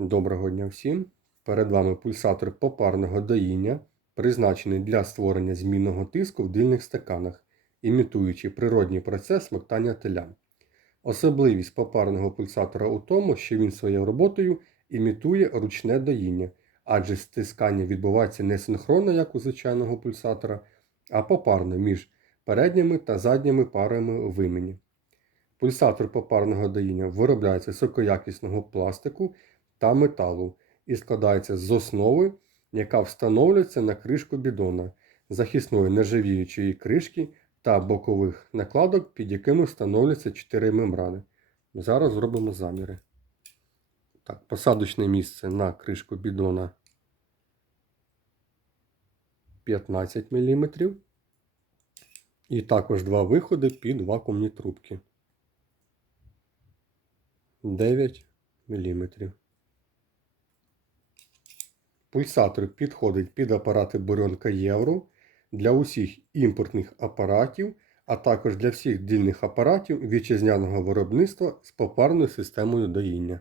Доброго дня всім! Перед вами пульсатор попарного доїння, призначений для створення змінного тиску в дильних стаканах, імітуючи природній процес смоктання теля. Особливість попарного пульсатора у тому, що він своєю роботою імітує ручне доїння, адже стискання відбувається не синхронно, як у звичайного пульсатора, а попарно між передніми та задніми парами вимені. Пульсатор попарного доїння виробляється з високоякісного пластику та металу і складається з основи, яка встановлюється на кришку бідона, захисної нержавіючої кришки та бокових накладок, під якими встановлюються 4 мембрани. Зараз зробимо заміри. Так, посадочне місце на кришку бідона 15 мм. І також два виходи під вакуумні трубки. 9 мм. Пульсатор підходить під апарати бурьонка Євро для усіх імпортних апаратів, а також для всіх дільних апаратів вітчизняного виробництва з попарною системою доїння.